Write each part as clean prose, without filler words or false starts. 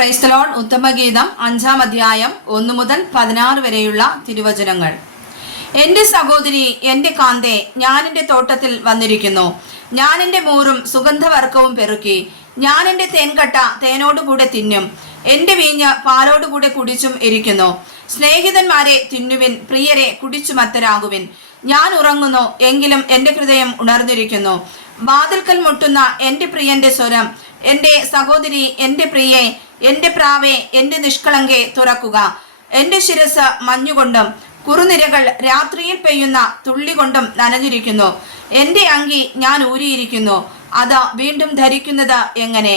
Price the Lord. ഉത്തമഗീതം 5-ാം അധ്യായം 1 മുതൽ 16 വരെയുള്ള തിരുവചനങ്ങൾ. എന്റെ സഹോദരി, എന്റെ കാന്തേ, ഞാൻ എന്റെ തോട്ടത്തിൽ വന്നിരിക്കുന്നു. ഞാൻ എന്റെ മൂറും സുഗന്ധവർക്കവും പെറുക്കി. ഞാൻ എന്റെ തേൻകട്ട തേനോടുകൂടെ തിന്നും, എന്റെ വീഞ്ഞ് പാലോടുകൂടെ കുടിച്ചും ഇരിക്കുന്നു. സ്നേഹിതന്മാരെ തിന്നുവിൻ, പ്രിയരെ കുടിച്ചു മത്തരാകുവിൻ. ഞാൻ ഉറങ്ങുന്നു, എങ്കിലും എന്റെ ഹൃദയം ഉണർന്നിരിക്കുന്നു. വാതിൽക്കൽ മുട്ടുന്ന എന്റെ പ്രിയന്റെ സ്വരം, എന്റെ സഹോദരി, എന്റെ പ്രിയെ, എന്റെ പ്രാവേ, എന്റെ നിഷ്കളങ്കെ തുറക്കുക. എന്റെ ശിരസ് മഞ്ഞുകൊണ്ടും കുറുനിരകൾ രാത്രിയിൽ പെയ്യുന്ന തുള്ളി കൊണ്ടും നനഞ്ഞിരിക്കുന്നു. എന്റെ അങ്കി ഞാൻ ഊരിയിരിക്കുന്നു, അത് വീണ്ടും ധരിക്കുന്നത് എങ്ങനെ?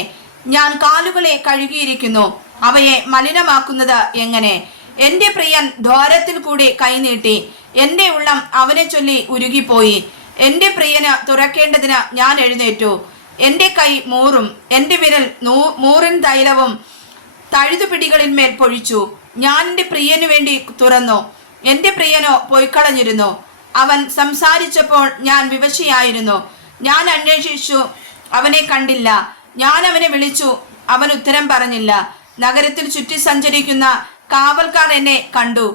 ഞാൻ കാലുകളെ കഴുകിയിരിക്കുന്നു, അവയെ മലിനമാക്കുന്നത് എങ്ങനെ? എന്റെ പ്രിയൻ ദ്വാരത്തിൽ കൂടി കൈനീട്ടി, എന്റെ ഉള്ളം അവനെ ചൊല്ലി ഉരുകിപ്പോയി. എന്റെ പ്രിയന് തുറക്കേണ്ടതിന് ഞാൻ എഴുന്നേറ്റു. എന്റെ കൈ മൂറും എന്റെ വിരൽ മൂറിൻ തൈലവും തഴുതുപിടികളിന്മേൽ പൊഴിച്ചു. ഞാൻ എന്റെ പ്രിയനു വേണ്ടി തുറന്നു, എന്റെ പ്രിയനോ പോയിക്കളഞ്ഞിരുന്നു. അവൻ സംസാരിച്ചപ്പോൾ ഞാൻ വിവശയായിരുന്നു. ഞാൻ അന്വേഷിച്ചു, അവനെ കണ്ടില്ല. ഞാൻ അവനെ വിളിച്ചു, അവൻ ഉത്തരം പറഞ്ഞില്ല. നഗരത്തിൽ ചുറ്റി സഞ്ചരിക്കുന്ന കാവൽക്കാർ എന്നെ കണ്ടു.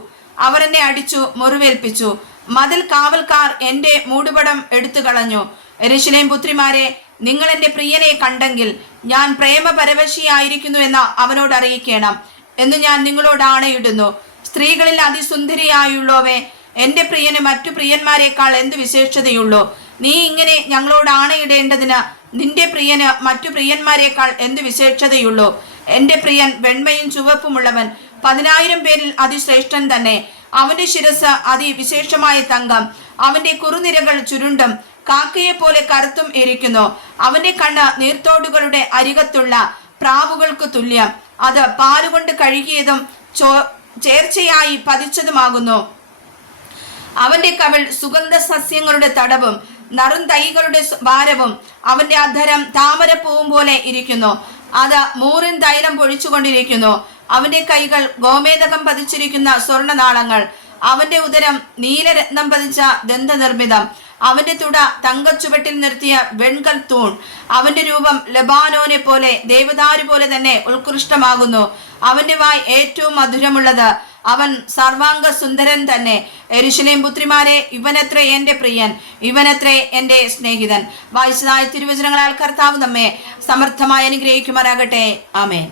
അവർ എന്നെ അടിച്ചു, മുറിവേൽപ്പിച്ചു. മതിൽ കാവൽക്കാർ എന്റെ മൂടുപടം എടുത്തു കളഞ്ഞു. യെരൂശലേം പുത്രിമാരെ, നിങ്ങൾ എന്റെ പ്രിയനെ കണ്ടെങ്കിൽ ഞാൻ പ്രേമപരവശിയായിരിക്കുന്നു എന്ന് അവനോട് അറിയിക്കണം എന്ന് ഞാൻ നിങ്ങളോട് ആണയിടുന്നു. സ്ത്രീകളിൽ അതിസുന്ദരിയായുള്ളവേ, എന്റെ പ്രിയന് മറ്റു പ്രിയന്മാരെക്കാൾ എന്ത് വിശേഷതയുള്ളൂ? നീ ഇങ്ങനെ ഞങ്ങളോട് ആണയിടേണ്ടതിന് നിന്റെ പ്രിയന് മറ്റു പ്രിയന്മാരെക്കാൾ എന്ത് വിശേഷതയുള്ളൂ? എന്റെ പ്രിയൻ വെണ്മയും ചുവപ്പുമുള്ളവൻ, 10,000 പേരിൽ അതിശ്രേഷ്ഠൻ തന്നെ. അവന്റെ ശിരസ് അതിവിശേഷമായ തങ്കം, അവന്റെ കുറുനിരകൾ ചുരുണ്ടും കാക്കയെ പോലെ കറുത്തും ഇരിക്കുന്നു. അവന്റെ കണ്ണ് നീർത്തോടുകളുടെ അരികത്തുള്ള പ്രാവുകൾക്ക് തുല്യം. അത് പാലുകൊണ്ട് കഴുകിയതും ചേർച്ചയായി പതിച്ചതുമാകുന്നു. അവന്റെ കവിൾ സുഗന്ധ സസ്യങ്ങളുടെ തടവും നറും തൈകളുടെ ഭാരവും. അവന്റെ അധരം താമരപ്പൂവും പോലെ ഇരിക്കുന്നു, അത് മൂറിൻ തൈലം പൊഴിച്ചുകൊണ്ടിരിക്കുന്നു. അവന്റെ കൈകൾ ഗോമേതകം പതിച്ചിരിക്കുന്ന സ്വർണനാളങ്ങൾ. അവന്റെ ഉദരം നീലരത്നം പതിച്ച ദന്തനിർമ്മിതം. അവന്റെ തുട തങ്കച്ചുവട്ടിൽ നിർത്തിയ വെൺകൽ തൂൺ. അവന്റെ രൂപം ലബാനോനെ പോലെ, ദേവദാരു പോലെ തന്നെ ഉത്കൃഷ്ടമാകുന്നു. അവന്റെ വായ് ഏറ്റവും മധുരമുള്ളത്. അവൻ സർവാംഗ സുന്ദരൻ തന്നെ. യെരൂശലേം പുത്രിമാരെ, ഇവനത്രേ എന്റെ പ്രിയൻ, ഇവനത്രേ എന്റെ സ്നേഹിതൻ. വായിച്ചതായ തിരുവചനങ്ങളാൽ കർത്താവ് നമ്മെ സമർത്ഥമായി അനുഗ്രഹിക്കുമാറാകട്ടെ. ആമേൻ.